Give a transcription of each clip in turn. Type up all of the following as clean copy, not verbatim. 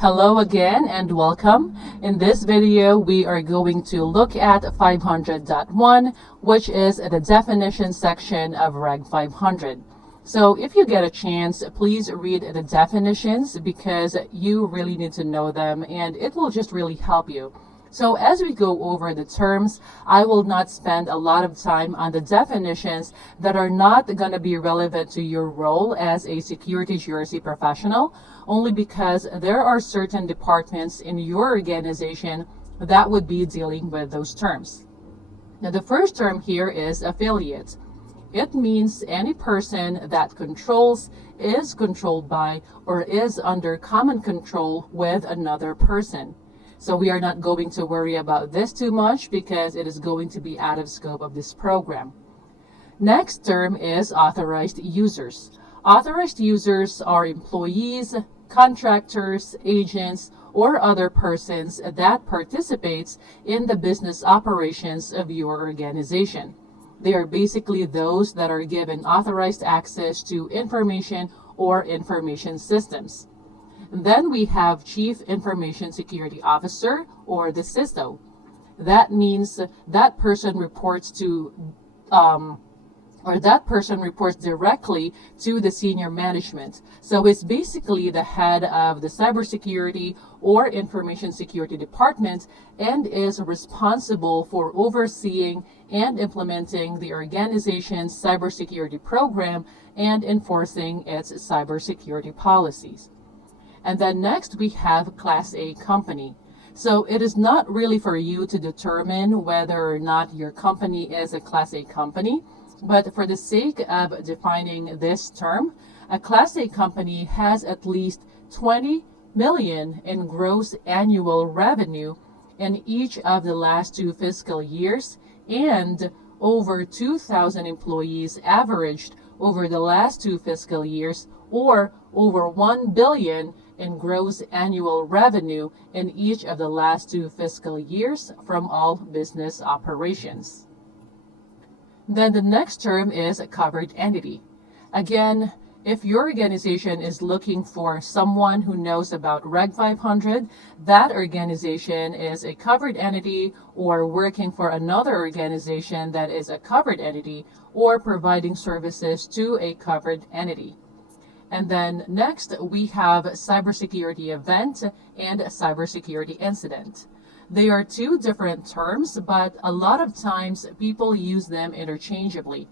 Hello again and welcome. In this video, we are going to look at 500.1, which is the definition section of Reg 500. So if you get a chance, please read the definitions because you really need to know them and it will just really help you. So as we go over the terms, I will not spend a lot of time on the definitions that are not going to be relevant to your role as a security GRC professional, only because there are certain departments in your organization that would be dealing with those terms. Now, the first term here is affiliate. It means any person that controls, is controlled by, or is under common control with another person. So we are not going to worry about this too much because it is going to be out of scope of this program. Next term is authorized users. Authorized users are employees, contractors, agents, or other persons that participates in the business operations of your organization. They are basically those that are given authorized access to information or information systems. And then we have Chief Information Security Officer, or the CISO. That means that person reports directly to the senior management. So it's basically the head of the cybersecurity or information security department and is responsible for overseeing and implementing the organization's cybersecurity program and enforcing its cybersecurity policies. And then next we have Class A company. So it is not really for you to determine whether or not your company is a Class A company, but for the sake of defining this term, a Class A company has at least 20 million in gross annual revenue in each of the last 2 fiscal years and over 2,000 employees averaged over the last 2 fiscal years, or over 1 billion in gross annual revenue in each of the last 2 fiscal years from all business operations. Then the next term is a covered entity. Again, if your organization is looking for someone who knows about Reg 500, that organization is a covered entity, or working for another organization that is a covered entity, or providing services to a covered entity. And then next, we have cybersecurity event and cybersecurity incident. They are 2 different terms, but a lot of times people use them interchangeably.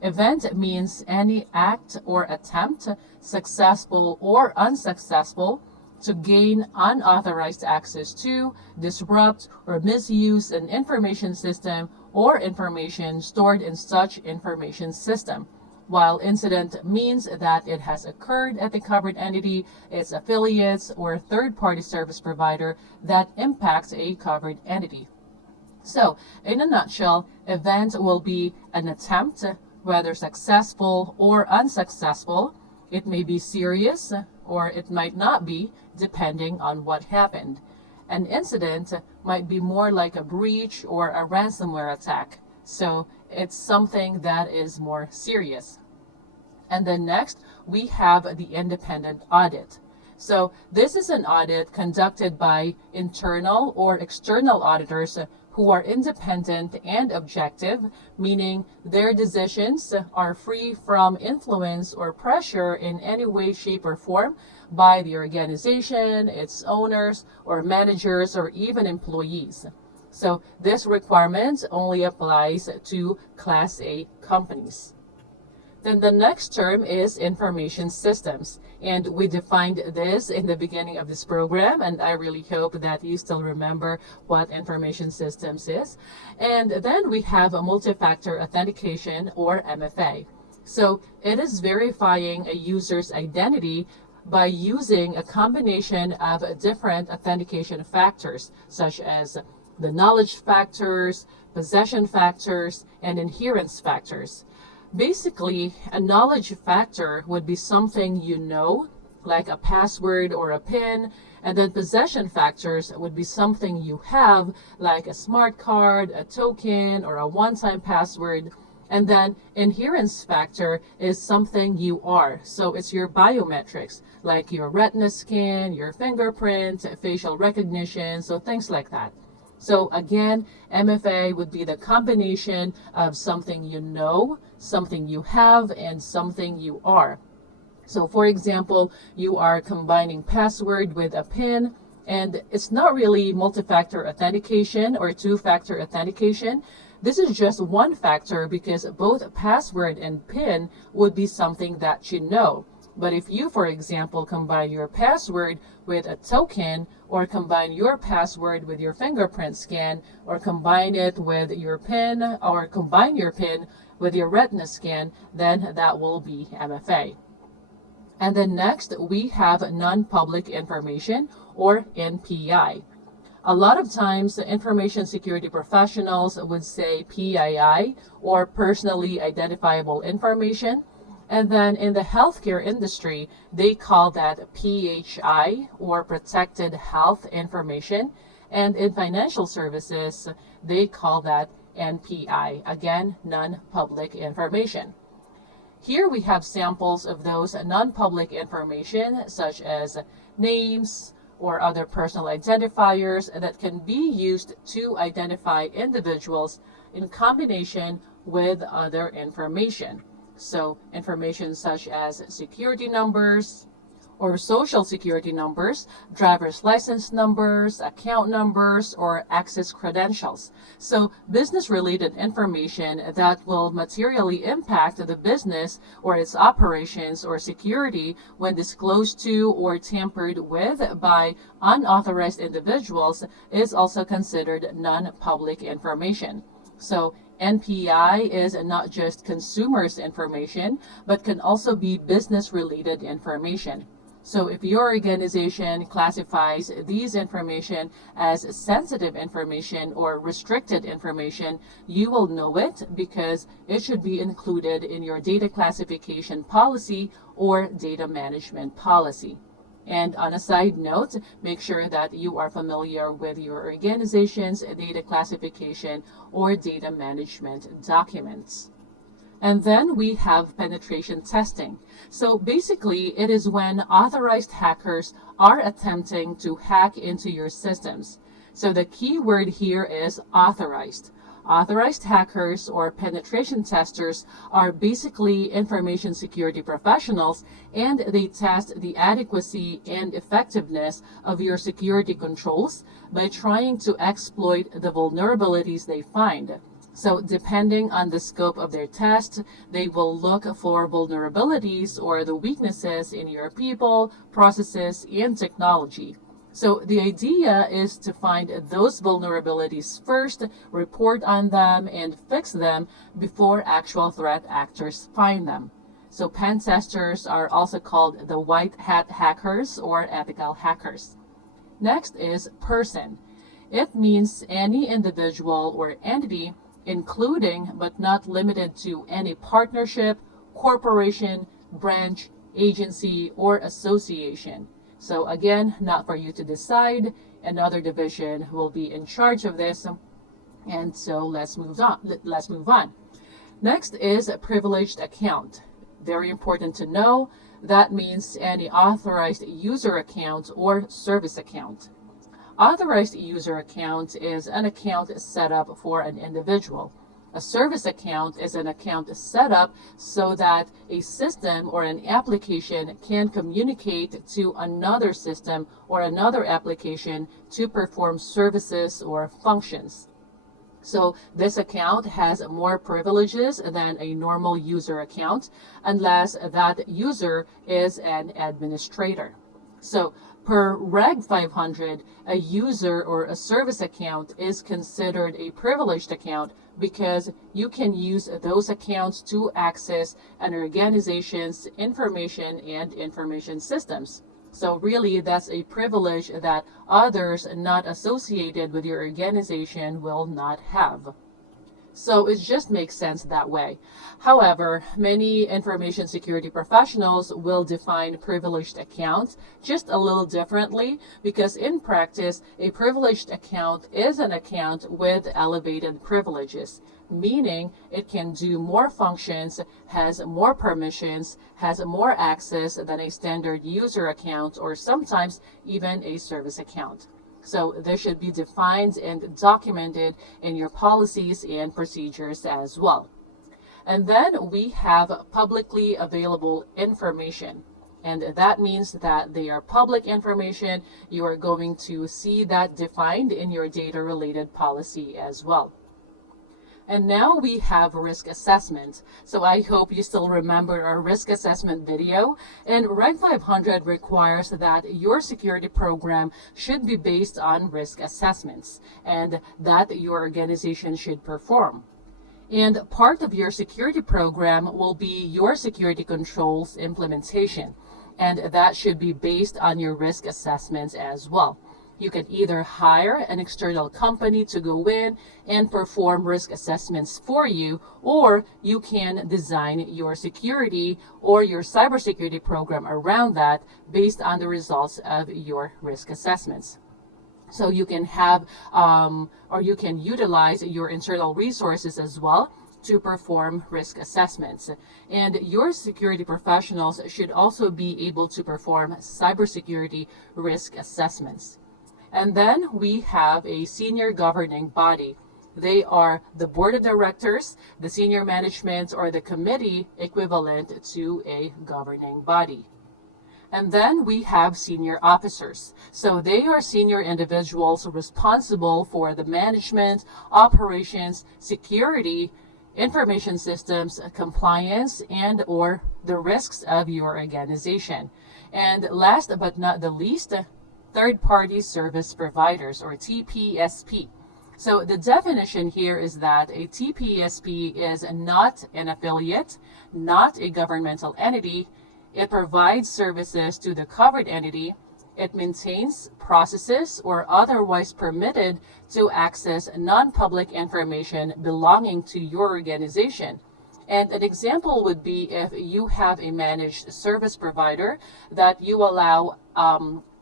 Event means any act or attempt, successful or unsuccessful, to gain unauthorized access to, disrupt, or misuse an information system or information stored in such information system. While incident means that it has occurred at the covered entity, its affiliates, or third-party service provider that impacts a covered entity. So, in a nutshell, event will be an attempt, whether successful or unsuccessful. It may be serious or it might not be, depending on what happened. An incident might be more like a breach or a ransomware attack. So it's something that is more serious. And then next, we have the independent audit. So this is an audit conducted by internal or external auditors who are independent and objective, meaning their decisions are free from influence or pressure in any way, shape, or form by the organization, its owners, or managers, or even employees. So this requirement only applies to Class A companies. Then the next term is information systems. And we defined this in the beginning of this program, and I really hope that you still remember what information systems is. And then we have a multi-factor authentication, or MFA. So it is verifying a user's identity by using a combination of different authentication factors, such as the knowledge factors, possession factors, and adherence factors. Basically, a knowledge factor would be something you know, like a password or a PIN, and then possession factors would be something you have, like a smart card, a token, or a one-time password. And then adherence factor is something you are. So it's your biometrics, like your retina scan, your fingerprint, facial recognition, so things like that. So again, MFA would be the combination of something you know, something you have, and something you are. So for example, you are combining password with a PIN, and it's not really multi-factor authentication or two-factor authentication. This is just one factor because both password and PIN would be something that you know. But if you, for example, combine your password with a token, or combine your password with your fingerprint scan, or combine it with your PIN, or combine your PIN with your retina scan, then that will be MFA. And then next, we have non-public information, or NPI. A lot of times, information security professionals would say PII, or personally identifiable information. And then in the healthcare industry, they call that PHI, or protected health information. And in financial services, they call that NPI, again, non-public information. Here we have samples of those non-public information, such as names or other personal identifiers that can be used to identify individuals in combination with other information. So information such as security numbers or social security numbers, driver's license numbers, account numbers, or access credentials. So business-related information that will materially impact the business or its operations or security when disclosed to or tampered with by unauthorized individuals is also considered non-public information. So NPI is not just consumers' information, but can also be business-related information. So if your organization classifies these information as sensitive information or restricted information, you will know it because it should be included in your data classification policy or data management policy. And on a side note, make sure that you are familiar with your organization's data classification or data management documents. And then we have penetration testing. So basically, it is when authorized hackers are attempting to hack into your systems. So the key word here is authorized. Authorized hackers or penetration testers are basically information security professionals, and they test the adequacy and effectiveness of your security controls by trying to exploit the vulnerabilities they find. So depending on the scope of their test, they will look for vulnerabilities or the weaknesses in your people, processes, and technology. So the idea is to find those vulnerabilities first, report on them, and fix them before actual threat actors find them. So pen testers are also called the white hat hackers or ethical hackers. Next is person. It means any individual or entity, including but not limited to any partnership, corporation, branch, agency, or association. So again, not for you to decide. Another division will be in charge of this. And so let's move on. Next is a privileged account. Very important to know. That means any authorized user account or service account. Authorized user account is an account set up for an individual. A service account is an account set up so that a system or an application can communicate to another system or another application to perform services or functions. So this account has more privileges than a normal user account unless that user is an administrator. So per Reg500, a user or a service account is considered a privileged account because you can use those accounts to access an organization's information and information systems. So really, that's a privilege that others not associated with your organization will not have. So it just makes sense that way. However, many information security professionals will define privileged accounts just a little differently because in practice, a privileged account is an account with elevated privileges. meaning it can do more functions, has more permissions, has more access than a standard user account or sometimes even a service account. So this should be defined and documented in your policies and procedures as well. And then we have publicly available information. And that means that they are public information. You are going to see that defined in your data-related policy as well. And now we have risk assessment. So I hope you still remember our risk assessment video. And Reg 500 requires that your security program should be based on risk assessments and that your organization should perform. And part of your security program will be your security controls implementation. And that should be based on your risk assessments as well. You can either hire an external company to go in and perform risk assessments for you, or you can design your security or your cybersecurity program around that based on the results of your risk assessments. So you can have, or you can utilize your internal resources as well to perform risk assessments. And your security professionals should also be able to perform cybersecurity risk assessments. And then we have a senior governing body. They are the board of directors, the senior management, or the committee equivalent to a governing body. And then we have senior officers. So they are senior individuals responsible for the management, operations, security, information systems, compliance, and or the risks of your organization. And last but not the least, third-party service providers, or TPSP. So the definition here is that a TPSP is not an affiliate, not a governmental entity. It provides services to the covered entity. It maintains, processes, or otherwise permitted to access non-public information belonging to your organization. And an example would be if you have a managed service provider that you allow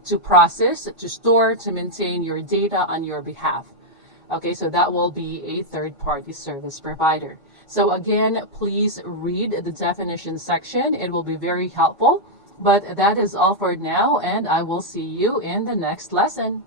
to process, to store, to maintain your data on your behalf. Okay, so that will be a third-party service provider. So again, please read the definition section. It will be very helpful. But that is all for now, and I will see you in the next lesson.